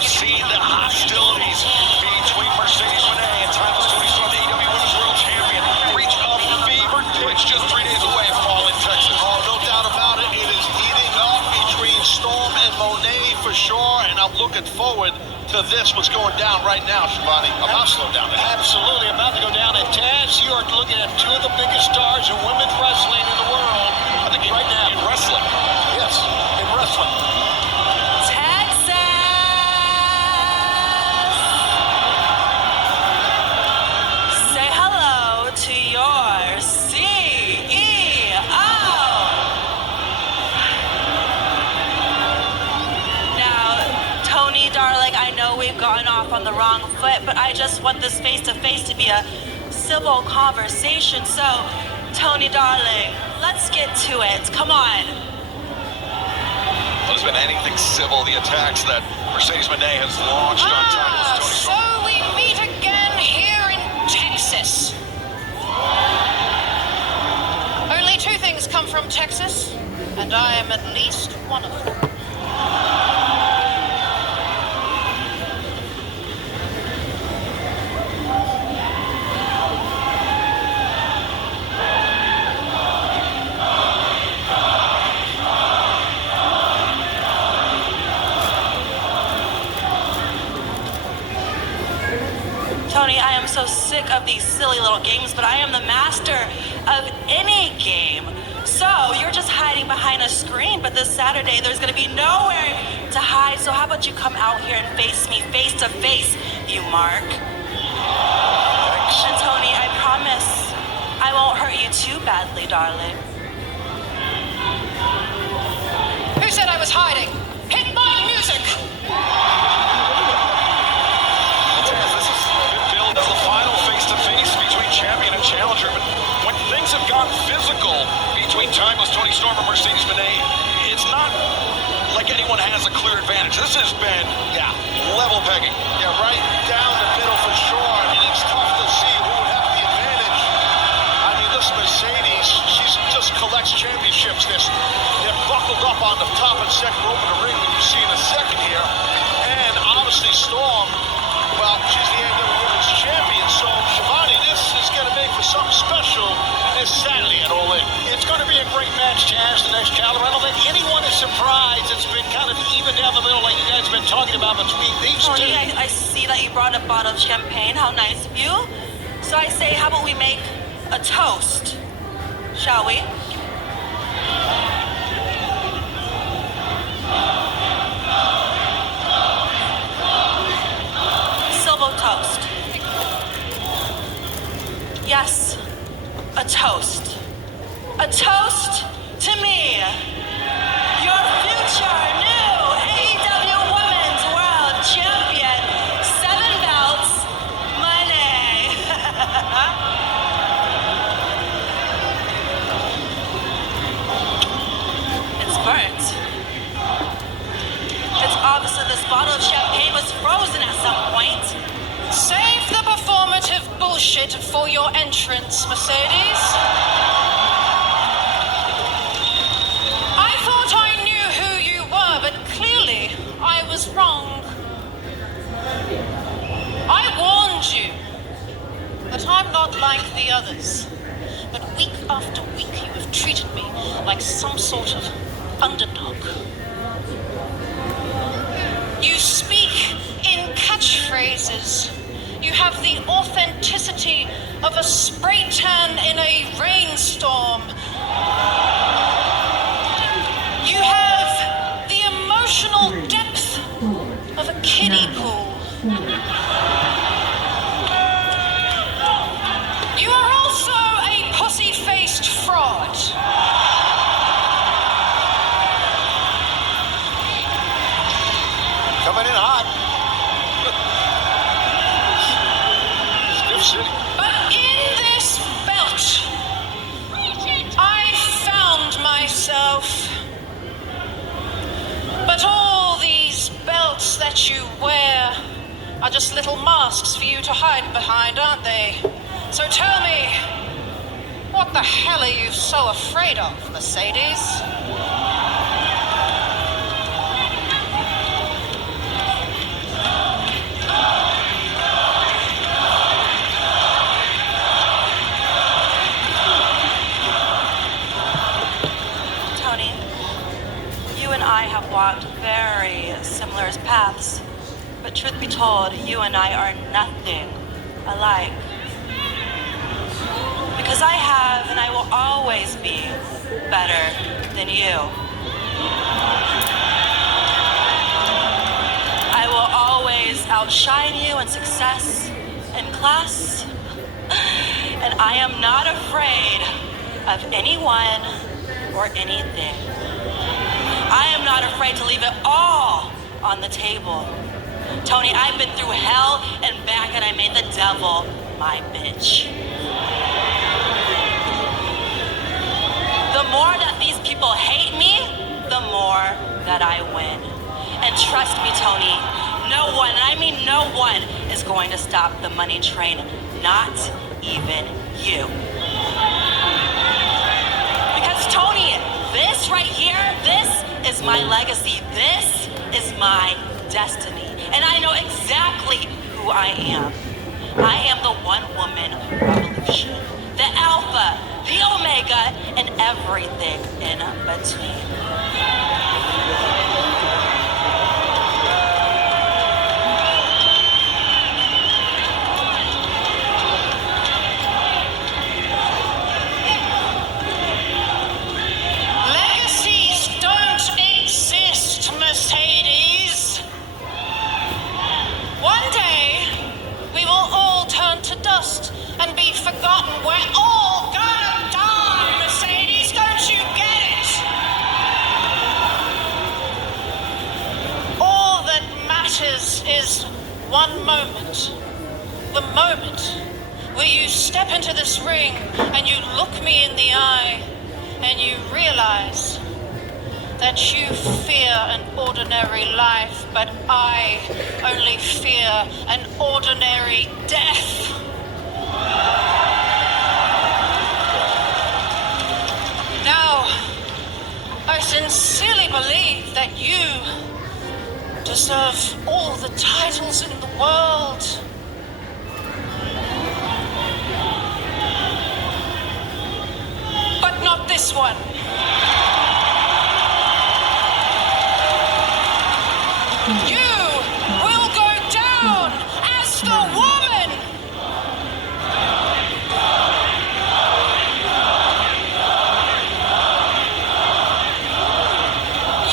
Seen the hostilities between Mercedes Moné and timeless Tony Storm, the AEW Women's World Champion, reach a fevered pitch just 3 days away from All in Texas. Oh, no doubt about it. It is heating up between Storm and Moné for sure, and I'm looking forward to this, what's going down right now, Shivani. About to slow down. Absolutely about to go down. And Taz, you are looking at two of the biggest stars in women's wrestling in the world. I think right now. In wrestling. Yes, in wrestling. Gotten off on the wrong foot, but I just want this face-to-face to be a civil conversation. So, Tony, darling, let's get to it. Come on. Well, there's been anything civil, the attacks that Mercedes Moné has launched on timeless Tony Storm. So we meet again here in Texas. Only two things come from Texas, and I am at least one of them. Tony, I am so sick of these silly little games, but I am the master of any game. So, you're just hiding behind a screen, but this Saturday there's gonna be nowhere to hide, so how about you come out here and face me face to face, you mark? And Tony, I promise I won't hurt you too badly, darling. Who said I was hiding? Hit my music! Challenger, but when things have gone physical between timeless Tony Storm and Mercedes Moné, it's not like anyone has a clear advantage. This has been, level pegging. Yeah, right down the middle for sure, and it's tough to see who would have the advantage. I mean, this Mercedes, she just collects championships. They're buckled up on the top and second rope of the ring that you see in a second here, and obviously Storm, well, she's the AEW Women's Champion, so Shivani, this is going to make for something special this Saturday at All In. It's going to be a great match, Chaz, the next caliber. I don't think anyone is surprised. It's been kind of even down the middle like you guys have been talking about between these two. Tony, I see that you brought a bottle of champagne. How nice of you. So I say, how about we make a toast, shall we? Toast. Yes, a toast. A toast to me, your future new AEW Women's World Champion, 7 belts, Moné. It's burnt. It's obvious that this bottle of champagne was frozen at some point. Save the performative bullshit for your entrance, Mercedes. I thought I knew who you were, but clearly I was wrong. I warned you that I'm not like the others, but week after week you have treated me like some sort of underdog. You speak in catchphrases. You have the authenticity of a spray tan in a rainstorm. You have the emotional depth of a kiddie pool. You are also a pussy-faced fraud. coming in hot. Stiff City. But in this belt, I found myself. But all these belts that you wear are just little masks for you to hide behind, aren't they? So tell me, what the hell are you so afraid of, Mercedes? Tony, you and I have walked very similar paths, but truth be told, you and I are nothing alike. Because I have and I will always be better than you. I will always outshine you in success in class, and I am not afraid of anyone or anything. I am not afraid to leave it all on the table. Tony, I've been through hell and back, and I made the devil my bitch. The more that these people hate me, the more that I win. And trust me, Tony, no one, and I mean no one, is going to stop the money train. Not even you. Because, Tony, this right here, this is my legacy. This is my destiny. And I know exactly who I am. I am the one-woman revolution. The alpha, the omega, and everything in between. Legacies don't exist, Mercedes. One day, we will all turn to dust and be forgotten. We're all gonna die, Mercedes. Don't you get it? All that matters is one moment. The moment where you step into this ring and you look me in the eye and you realize that you fear an ordinary life, but I only fear an ordinary death. Now, I sincerely believe that you deserve all the titles in the world. But not this one. You will go down as the woman.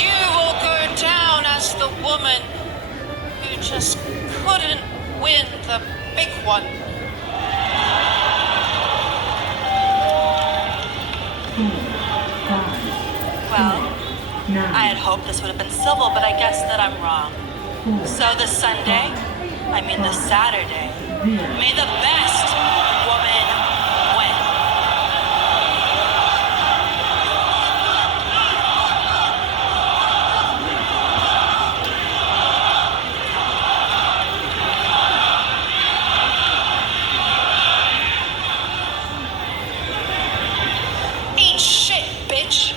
You will go down as the woman who just couldn't win the big one. Well, I had hoped this would have been civil, but I guess that I'm wrong. So this Sunday, I mean this Saturday, may the best woman win. Eat shit, bitch.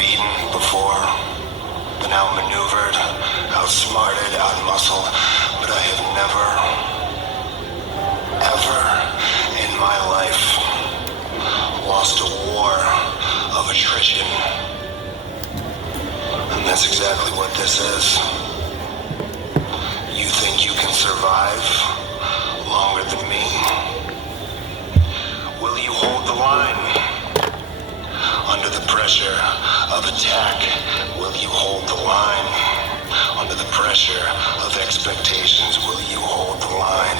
beaten before, been outmaneuvered, outsmarted, outmuscled, but I have never, ever in my life lost a war of attrition. And that's exactly what this is. You think you can survive longer than me? Will you hold the line? Under the pressure of attack, will you hold the line? Under the pressure of expectations, will you hold the line?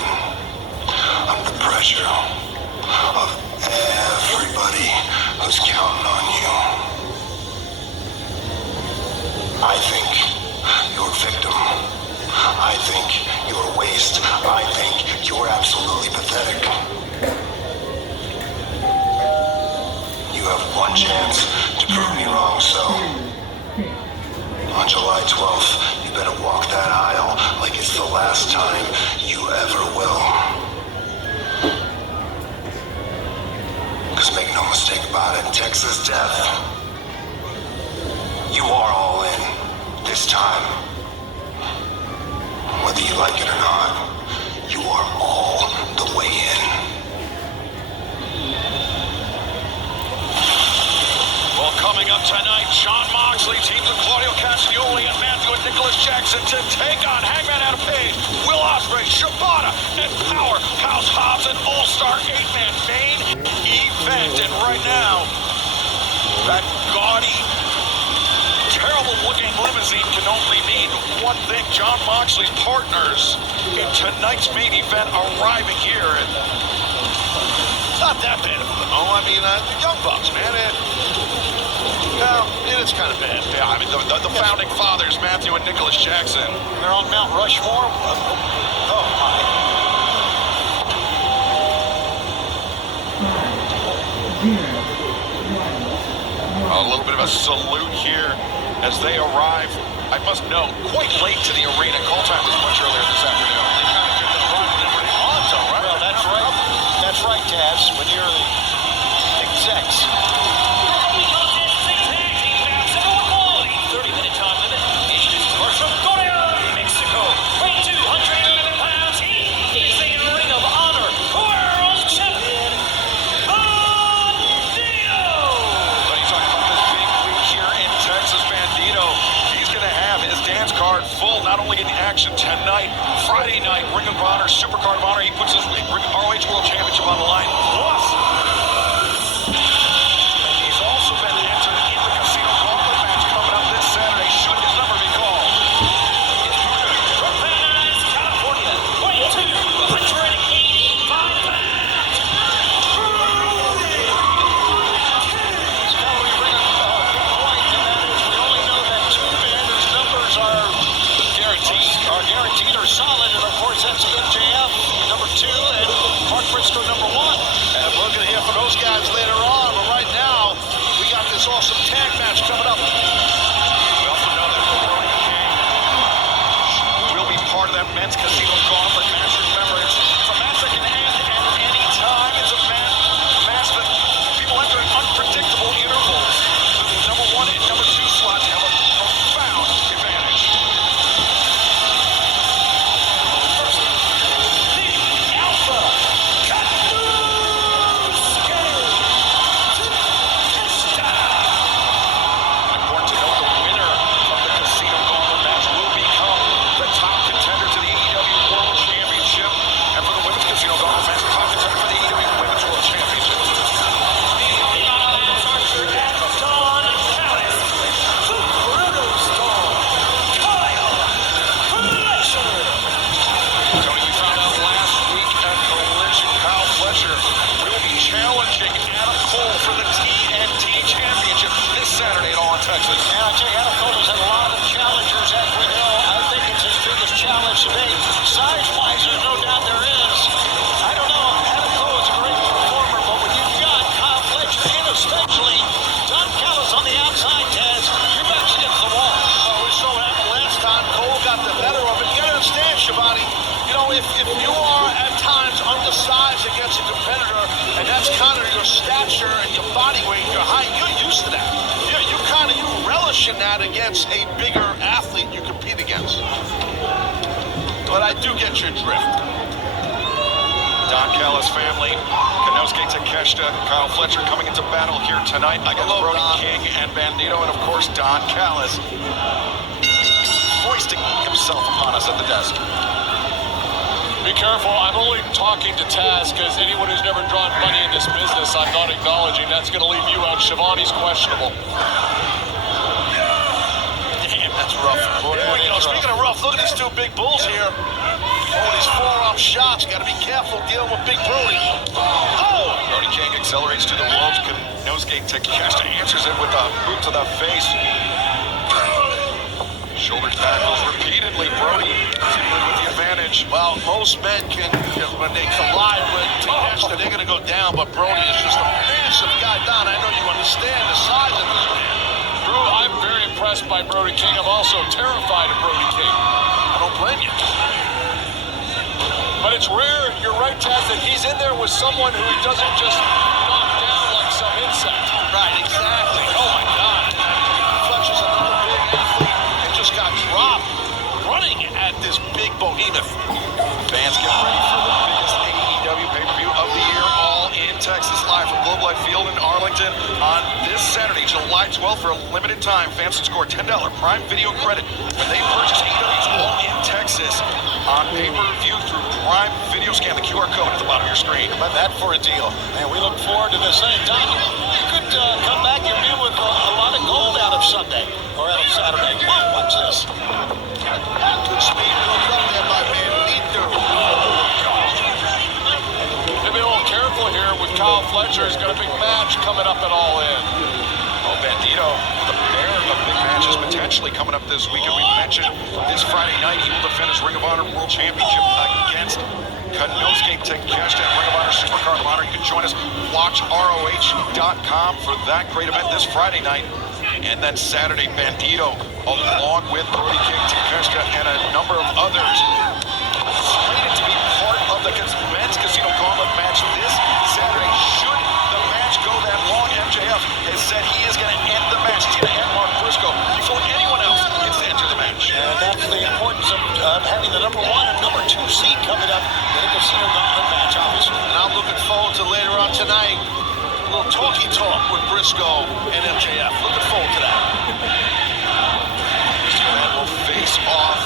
Under the pressure of everybody who's counting on you. I think you're a victim. I think you're a waste. I think you're absolutely pathetic. You have one chance to prove me wrong, so on July 12th, you better walk that aisle like it's the last time you ever will. Because make no mistake about it, Texas Death, you are all in this time. Whether you like it or not, you are all the way in. Well, coming up tonight, Jon Moxley teams with Claudio Castagnoli and Matthew and Nicholas Jackson to take on Hangman Adam Page, Will Ospreay, Shibata, and Powerhouse Hobbs, an all-star 8-man main event. And right now, that gaudy, terrible-looking limousine can only mean one thing. Jon Moxley's partners in tonight's main event arriving here. And it's not that bad. Oh, I mean, the Young Bucks, man. It is kind of bad. Yeah, I mean, the founding fathers, Matthew and Nicholas Jackson. They're on Mount Rushmore. Oh, my. A little bit of a salute here as they arrive. I must note, quite late to the arena. Call time was much earlier this afternoon. They kind of get the run and everybody on, right? Well, that's right. That's right, Taz. When you're the execs. 30-minute time limit. Issues from Korea, Mexico. Weighing 211 pounds. He is a Ring of Honor World Champion. Bandito! When you talk about this big week here in Texas, Bandito, he's going to have his dance card full, not only in the action tonight, Friday night, Ring of Honor, Super Card of Honor. He puts his ROH World Championship on the line. Plus, he's also been entered in the Casino Gauntlet match coming up this Saturday, should his number be called. From Van Nuys, California. Weighing 285 pounds. Guaranteed or solid, and of course that's MJF number 2 and Mark Briscoe number 1. And we're going to hear from those guys later on, but right now, we got this awesome tag match coming up. We also know that Brody King will be part of that men's Casino Gauntlet match. Remember, it's a match that can end at any time. It's a match that people enter at unpredictable intervals. The number 1 and number 2 slots have a profound advantage. Important to note, the winner of the Casino Gauntlet match will become the top contender to the AEW World Championship. And for the Women's Casino Gauntlet match, the top contender for the AEW Women's World Championship. Tony, we found out last week at Collision, Kyle Fletcher will be challenging Adam Cole for the TNT Championship this Saturday at All in Texas. And I tell you, Adam Cole has had a lot of challengers at Green Hill. I think it's his biggest challenge today. Size-wise, there's no doubt there is. I don't know, Adam Cole is a great performer, but when you've got Kyle Fletcher and especially Don Callis on the outside, Taz, your back's against the wall. We saw what happened last time. Cole got the better of it. You got to understand, Shibani, you know, if you are at times undersized against a competitor, and that's kind of your stature and your body weight, your height, you're used to that. You that against a bigger athlete you compete against. But I do get your drift. Don Callis family, Kanosuke Takeshita, Kyle Fletcher coming into battle here tonight against Hello, Brody Don. King and Bandito, and of course Don Callis foisting himself upon us at the desk. Be careful, I'm only talking to Taz because anyone who's never drawn money in this business, I'm not acknowledging. That's going to leave you out. Shivani's questionable. Damn, that's rough. Here we go. Speaking of rough, look at these two big bulls here. Oh, these forearm shots. Got to be careful dealing with Big Brody. Oh! Brody King accelerates to the ropes. Kanosuke Takeshita answers it with a boot to the face. Shoulder tackles repeatedly. Brody seemingly with the advantage. Well, most men can, when they collide with Takeshita, they're going to go down, but Brody is just a massive guy. Don, I know you understand the size of this man. Drew, I'm very impressed by Brody King. I'm also terrified of Brody King. I don't blame you. But it's rare, you're right, Taz, that he's in there with someone who he doesn't just knock down like some insect. Right, exactly. Oh, my God. Fletcher's another big athlete and just got dropped running at this big behemoth. Fans get ready for the biggest AEW pay-per-view of the year, all in Texas, live from Globe Life Field in Arlington on this Saturday, July 12th. For a limited time, fans can score $10 Prime Video credit when they purchase AEW's All in Texas on pay-per-view through Prime Video. Scan the QR code at the bottom of your screen. But that for a deal. And we look forward to the same time. You could come back and be with a lot of gold out of Sunday or out of Saturday. Whoa, what's this? Good speed built up there by Bandito. Be a little careful here with Kyle Fletcher. He's got a big match coming up at All In. Oh, Bandito with a pair of big matches potentially coming up this weekend. We mentioned this Friday night he will defend his Ring of Honor World Championship against Kanosuke Takeshita at Ring of Honor Supercard of Honor. You can join us, watch ROH.com for that great event this Friday night. And then Saturday, Bandito, along with Brody King, Takeshita, and a number of others, slated to be part of the men's Casino Gauntlet match this Saturday. Should the match go that long, MJF has said he is going to end the match. He's going to end Mark Briscoe before anyone else gets to enter the match. And that's the importance of having the number 1 and number 2 seed coming up in a Casino Gauntlet match, obviously. And I'm looking forward to later on tonight, a little talky talk with Briscoe and MJF. Looking forward to that. These two men will face off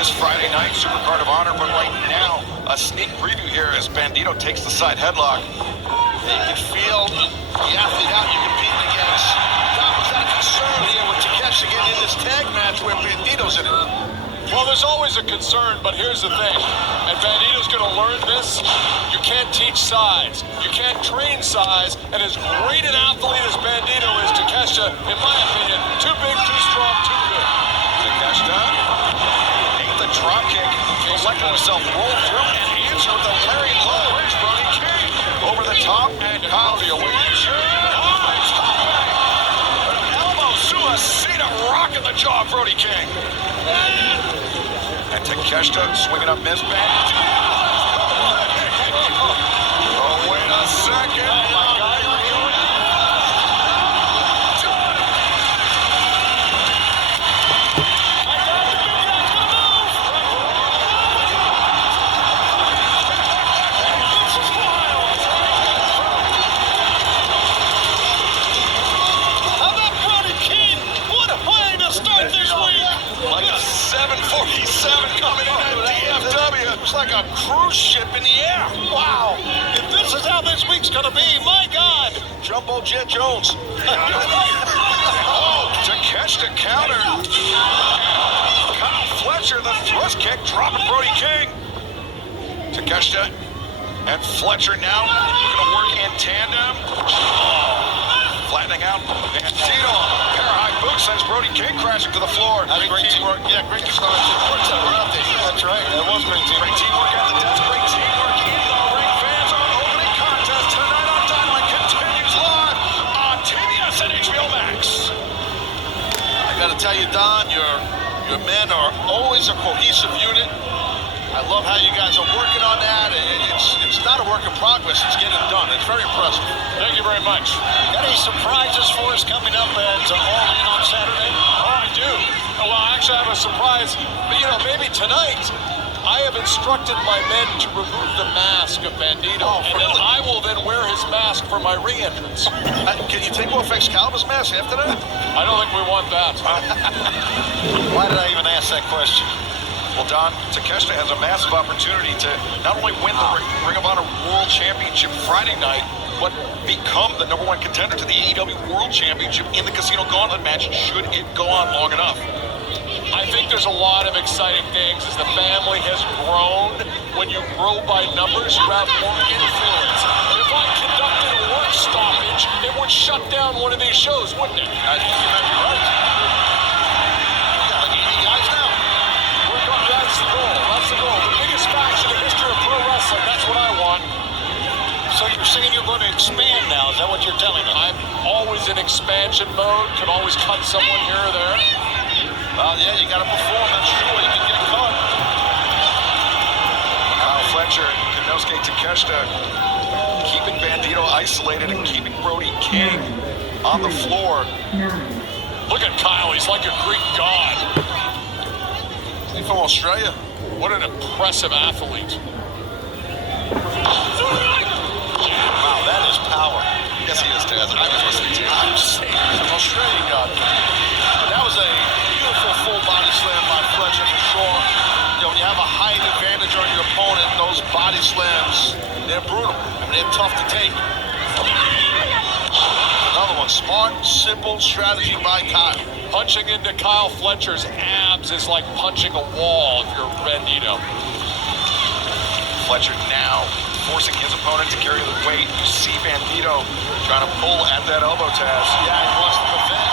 this Friday night, Supercard of Honor, but right now, a sneak preview here as Bandito takes the side headlock. You can feel the athlete out you're competing against. Tom, was that a concern here with Takeshita getting in this tag match where Bandito's in it? Well, there's always a concern, but here's the thing. And Bandito's going to learn this. You can't teach size. You can't train size. And as great an athlete as Bandito is, Takeshita, in my opinion, too big, too strong, too good. Takeshita ate the drop kick, collected himself, rolled through, and answered with a Larry Low. Where's Brody King? Over the top, and Kyle Fletcher off the top way. An elbow suicida rock in the jaw of Brody King. And Takeshita swinging up Mizband. Oh, wait a second. Oh, my God. How about Brody King? What a way to start this week! Like a 747 coming in at DFW. It's like a cruise ship in the air. Wow! If this is how this week's gonna be, my God! Jumbo Jet Jones. Oh, Takeshita counter. Kyle Fletcher, the thrust kick, dropping Brody King. Takeshita and Fletcher now going to work in tandem. Flattening out Bandito. Pair of high boots sends Brody King crashing to the floor. That's great teamwork. Yeah, great teamwork. That's right, that was great teamwork. Great teamwork at the desk. Great teamwork in the ring. Fans, our opening contest tonight on Dynamite continues live on TBS and HBO Max. I got to tell you, Don, your men are always a cohesive unit. I love how you guys are working on that. It's not a work in progress. It's getting done. It's very impressive. Thank you very much. Got any surprises for us coming up at All In on Saturday? a surprise. But, you know, maybe tonight I have instructed my men to remove the mask of Bandito, and then I will then wear his mask for my ring entrance. Can you take off Excalibur's mask after that? I don't think we want that. Why did I even ask that question? Well, Don, Takeshita has a massive opportunity to not only win the Ring of Honor World Championship Friday night, but become the #1 contender to the AEW World Championship in the Casino Gauntlet match, should it go on long enough. I think there's a lot of exciting things as the family has grown. When you grow by numbers, you have more influence. If I conducted a work stoppage, it would shut down one of these shows, wouldn't it? I think you might be right. You got like 80 guys now. That's the goal. That's the goal. The biggest faction in the history of pro wrestling. That's what I want. So you're saying you're going to expand now? Is that what you're telling us? I'm always in expansion mode. Can always cut someone here or there. Well, yeah, you got to perform. That's true. You can get caught. Kyle Fletcher and Konosuke Takeshita keeping Bandito isolated and keeping Brody King on the floor. Look at Kyle. He's like a Greek god. He's from Australia. What an impressive athlete. Wow, that is power. Yes, he is, Taz. I was listening to you. I'm just saying, he's an Australian god. But that was a beautiful full body slam by Fletcher for sure. You know, when you have a height advantage on your opponent, those body slams, they're brutal. I mean, they're tough to take. Another one, smart, simple strategy by Kyle. Punching into Kyle Fletcher's abs is like punching a wall if you're Bandito. Fletcher now forcing his opponent to carry the weight. You see Bandito trying to pull at that elbow, Taz. Yeah, he wants to prevent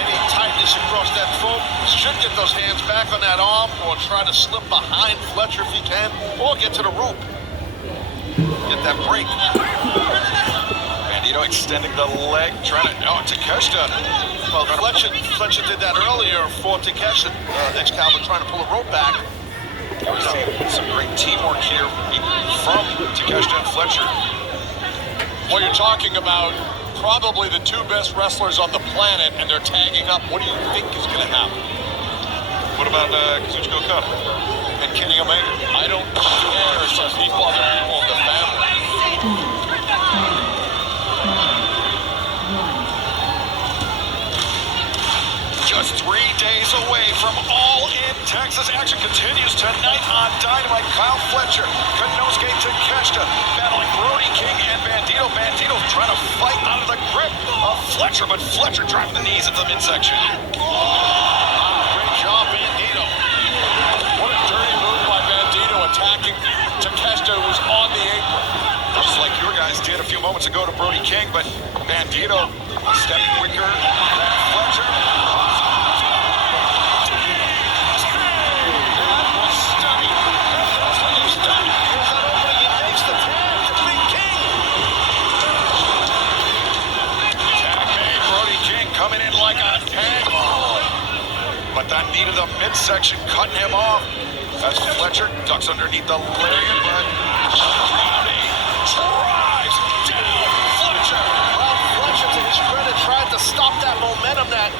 any tightness across that throat. Should get those hands back on that arm or try to slip behind Fletcher if he can, or get to the rope. Get that break. Bandito extending the leg, trying to... Oh, Takeshita. Well, Fletcher did that earlier for Takeshita. Excalibur trying to pull the rope back. We're seeing some great teamwork here from Takeshita and Fletcher. Well, you're talking about probably the two best wrestlers on the planet, and they're tagging up. What do you think is going to happen? What about Kazuchika Okada and Kenny Omega? I don't care, says he other people in the family. Just 3 days away from All In Texas. Action continues tonight on Dynamite. Kyle Fletcher, Konosuke Takeshita battling Brody King and Bandito. Bandito trying to fight out of the grip of Fletcher, but Fletcher driving the knees at the midsection. Great job, Bandito. What a dirty move by Bandito attacking Takeshita, who was on the apron. Just like your guys did a few moments ago to Brody King, but Bandito a step quicker than Fletcher. Coming in like a tank. But that knee to the midsection cutting him off. As Fletcher ducks underneath the lariat, but Brody drives down Fletcher. Well, Fletcher, to his credit, tried to stop that momentum that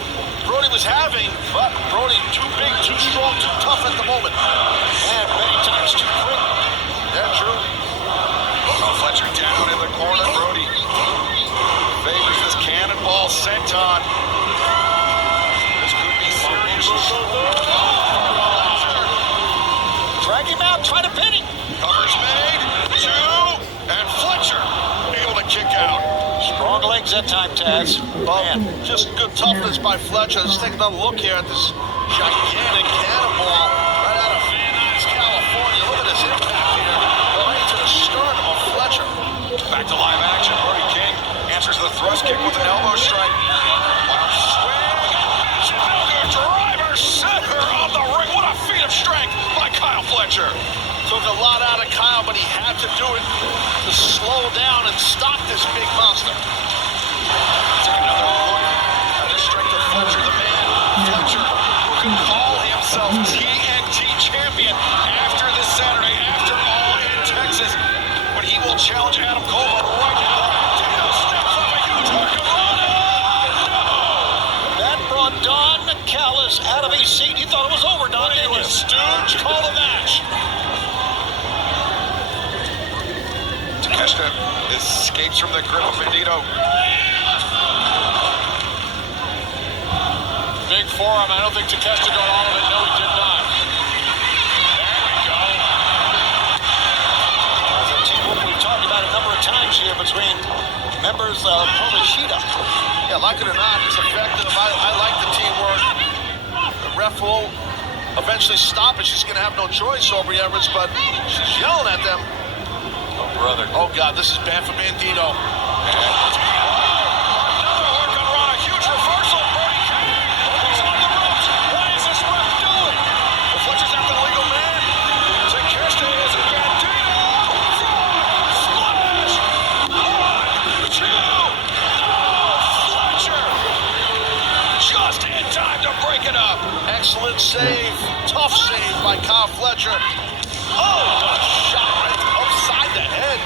Brody was having, but Brody too big, too strong, too tough at the moment. And many times too quick. Yeah, true. Oh, Fletcher down in the corner. Brody favors this cannonball senton. This could be serious. Drag him out, try to pin him. Covers made. 2. And Fletcher able to kick out. Strong legs that time, Taz. Man. Just good toughness by Fletcher. Let's take another look here at this gigantic cannonball right out of Van Nuys, California. Look at this impact here. Right to the sternum of Fletcher. Back to live action. Brody King answers the thrust kick with an elbow strike. Wild swing. Snooker driver center of the ring. What a feat of strength by Kyle Fletcher. Took a lot out of Kyle, but he had to do it to slow down and stop this big monster. Take another look at the strength of Fletcher, the man. Fletcher, who can call himself TNT champion after this Saturday, after All In Texas. But he will challenge Adam Cole right now. That brought Don Callis out of his seat. He thought from the grip of Bandito. Big forearm. I don't think Takeshita got all of it. No, he did not. There we go. As a teamwork we've talked about a number of times here between members of Komishita. Yeah, like it or not, it's effective. I like the teamwork. The ref will eventually stop it. She's going to have no choice, Aubrey Edwards, but she's yelling at them. Oh, brother. Oh, God, this is bad for Bandito. Another Hurricane Rana, huge reversal. Brody King, he's on the ropes. What is this ref doing? The Fletcher's after the legal man. Takeshita is Bandito. Splash. 1, 2. No, Fletcher. Just in time to break it up. Excellent save. Tough save by Kyle Fletcher. Oh, what a shot right upside the head.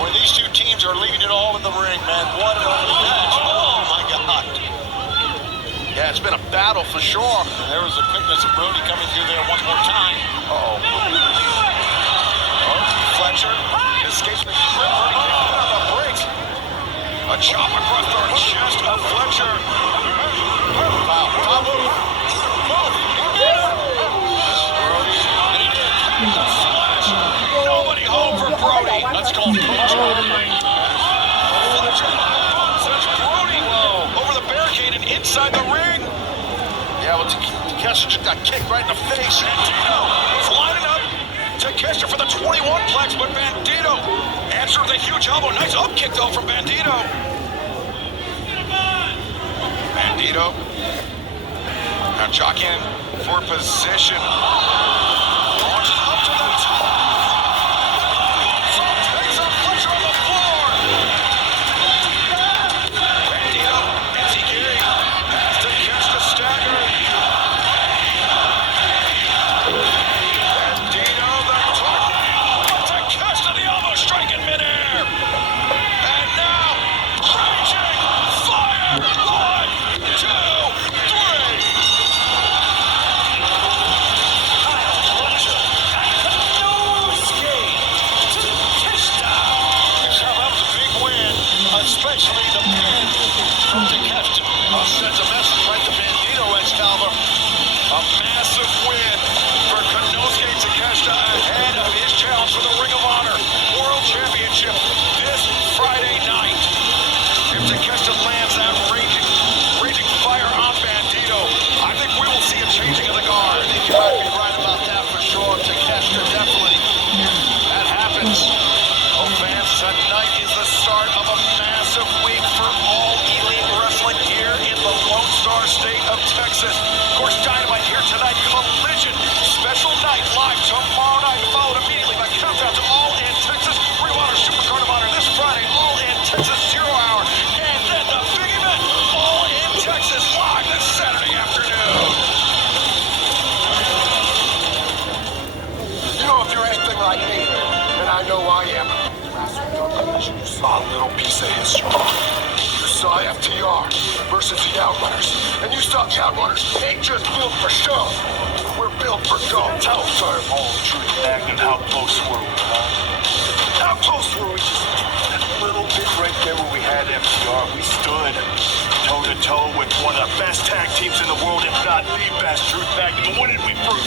Boy, these two teams are leaving it all in the ring, man. What an opening match. Oh, my God. Yeah, it's been a battle for sure. There was the quickness of Brody coming through there one more time. Uh-oh. Fletcher escapes the grip. Brody King put on the brakes. A chop across the chest of Fletcher. Wow. Top move. And he did. The flash. Nobody home for Brody. That's called coaching. Fletcher sends Brody over the barricade and inside the ring. Yeah, well, Takeshita just got kicked right in the face. Bandito is lining up. Takeshita for the 21-plex, but Bandito answered with a huge elbow. Nice up kick, though, from Bandito. Bandito now jockeying for position. Launches up to the top. Takes up Fletcher on the floor. Bandito, Enziguri has Takeshita staggered. Bandito, the top. Takeshita, the elbow strike in midair. And now, raging fire. 1, 2, 3. Especially the pin from Takeshita. Sends a message right to Bandito, Excalibur. A massive win for Konosuke Takeshita ahead of his challenge for the Ring of Honor World Championship this Friday night. If Takeshita lands that raging fire on Bandito, I think we will see a changing of the guard. I think you might be right about that for sure. Takeshita, definitely. That happens. Oh, fans, tonight is the start of a massive week for all elite wrestling here in the Lone Star State of Texas. Of course, Dynamite here tonight. Collision, special night live tomorrow night, followed immediately by Countdown to All in Texas. Ring of Honor, Supercard of Honor this Friday, All in Texas, 0 hour. And then the big event, All in Texas, live this Saturday afternoon. You know, if you're anything like me, and I know I am, you saw a little piece of history. You saw FTR versus the Outrunners. And you saw the Outrunners ain't just built for show. We're built for go. Tell us our whole truth back and how close were we, huh? How close were we? Just that little bit right there where we had FTR. We stood toe-to-toe with one of the best tag teams in the world, if not the best. Truth back. And what did we prove?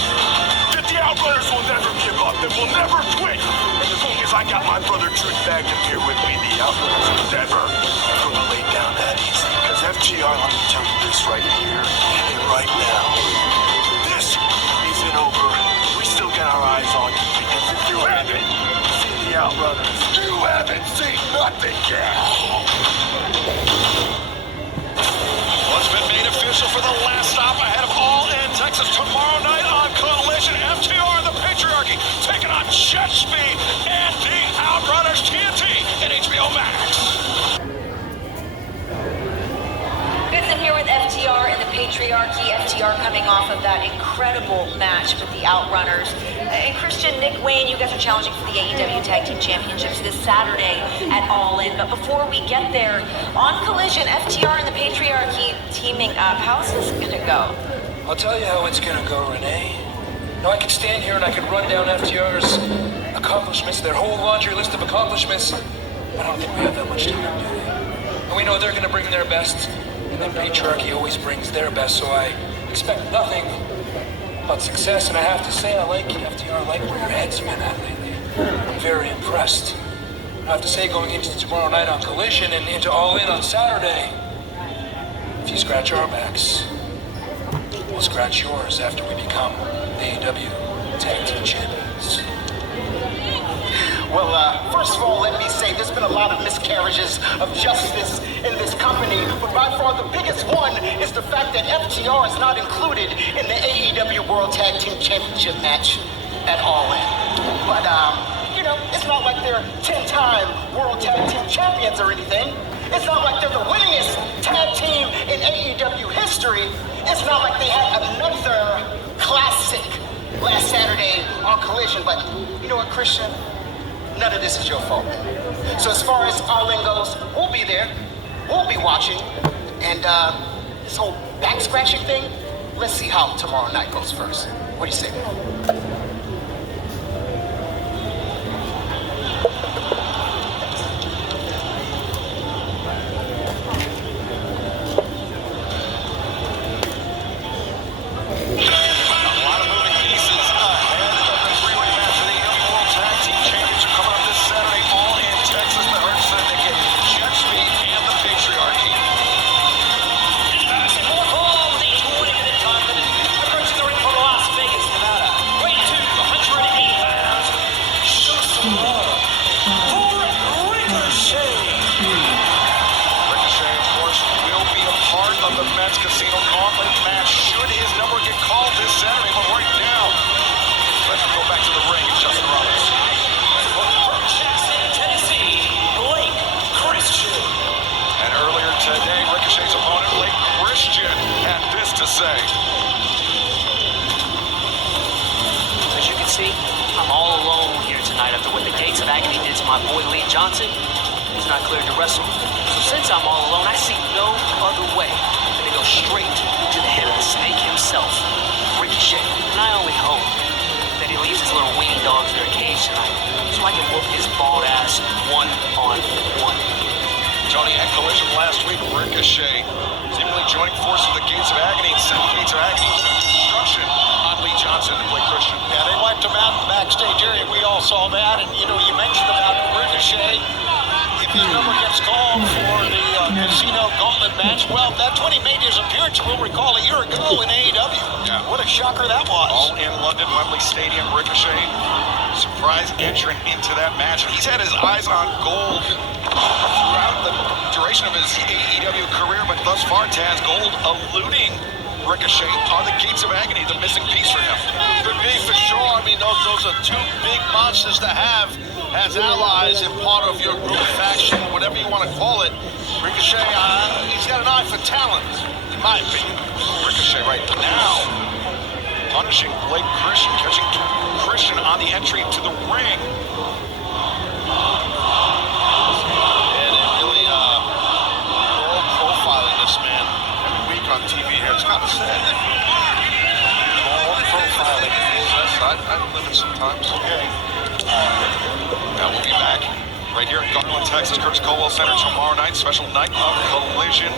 That the Outrunners will never give up. That we'll never quit. And as long as I got my brother Truth Magnum here with me, the Outrunners will never gonna lay down that easy. Because FTR, let me tell you this right here and right now. This isn't over. We still got our eyes on you. Because if you haven't seen the Outrunners, you haven't seen nothing yet. Well, it's been made official for the last stop ahead of All in Texas tomorrow night on Collision. FTR, the Patriarchy, taking on Jet Speed and the Outrunners TNT and HBO Max. Vincent here with FTR and the Patriarchy. FTR coming off of that incredible match with the Outrunners. And Christian, Nick, Wayne, you guys are challenging for the AEW Tag Team Championships this Saturday at All In. But before we get there, on Collision, FTR and the Patriarchy teaming up. How's this gonna go? I'll tell you how it's gonna go, Renee. Now, I could stand here and I could run down FTR's accomplishments, their whole laundry list of accomplishments, I don't think we have that much time, do we? And we know they're going to bring their best, and then patriarchy always brings their best, so I expect nothing but success. And I have to say, I like FTR, I like where your head's been at lately. I'm very impressed. I have to say, going into tomorrow night on Collision and into All In on Saturday, if you scratch our backs, we'll scratch yours after we become the AEW Tag Team Champions. Well, first of all, let me say there's been a lot of miscarriages of justice in this company, but by far the biggest one is the fact that FTR is not included in the AEW World Tag Team Championship match at All In. But, you know, it's not like they're 10-time World Tag Team Champions or anything. It's not like they're the winningest tag team in AEW history. It's not like they had another classic last Saturday on Collision. But you know what, Christian? None of this is your fault. So as far as All In goes, we'll be there. We'll be watching. And this whole back scratching thing, let's see how tomorrow night goes first. What do you say, man? As you can see, I'm all alone here tonight after what the Gates of Agony did to my boy Lee Johnson. He's not cleared to wrestle. So since I'm all alone, I see no other way than to go straight to the head of the snake himself, Ricochet. And I only hope that he leaves his little weenie dogs in their cage tonight so I can whoop his bald ass one-on-one. Tony, at Collision last week, Ricochet seemingly joining forces with the Gates of Agony and sent Gates of Agony destruction on Lee Johnson and Blake Christian. Yeah, they wiped him out in the backstage area. We all saw that. And, you know, you mentioned about Ricochet. If his number gets called for the Casino Gauntlet match, well, that's when he made his appearance, we'll recall, a year ago in AEW. Yeah. What a shocker that was. All in London, Wembley Stadium, Ricochet. Surprise entrant into that match. He's had his eyes on gold throughout the duration of his AEW career, but thus far, Taz, gold eluding Ricochet on the Gates of Agony, the missing piece for him. Could be for sure. I mean, those are two big monsters to have as allies and part of your group, faction, whatever you want to call it. Ricochet, he's got an eye for talent, in my opinion. Ricochet right now punishing Blake Christian, catching Christian on the entry to the ring. And it really, all profiling this man every week on TV here. It's kind of sad. All profiling. I live it sometimes. Okay. Now we'll be back right here in Garland, Texas, Curtis Colwell Center tomorrow night. Special night of Collision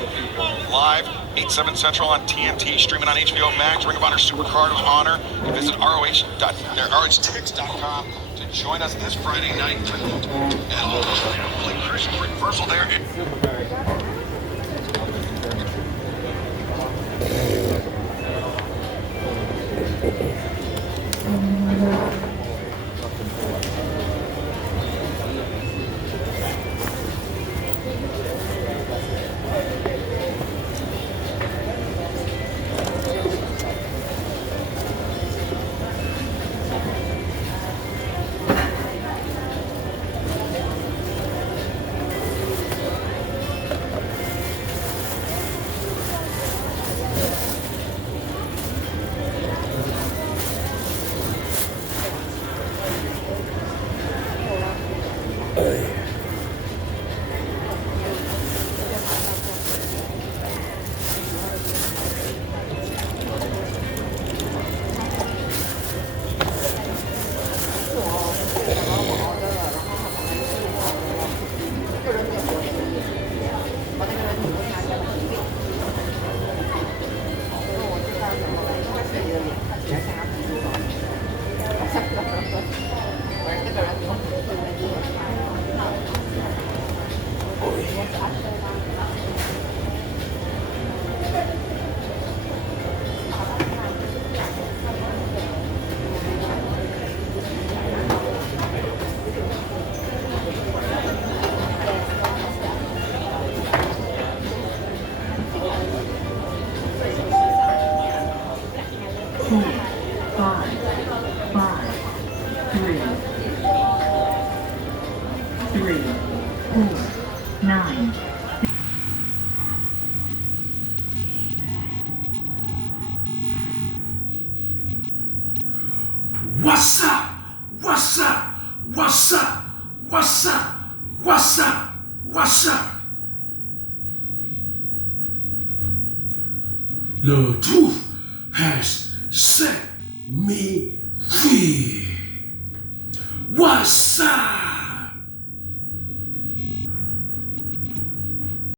live, 8/7 Central on TNT, streaming on HBO Max. Ring of Honor Supercard of Honor. And visit ROHTix.com to join us this Friday night. And Blake Christian reversal there. 3, 4, 9. What's up? What's up? What's up? What's up? What's up? What's up? The truth has set me free. What's up?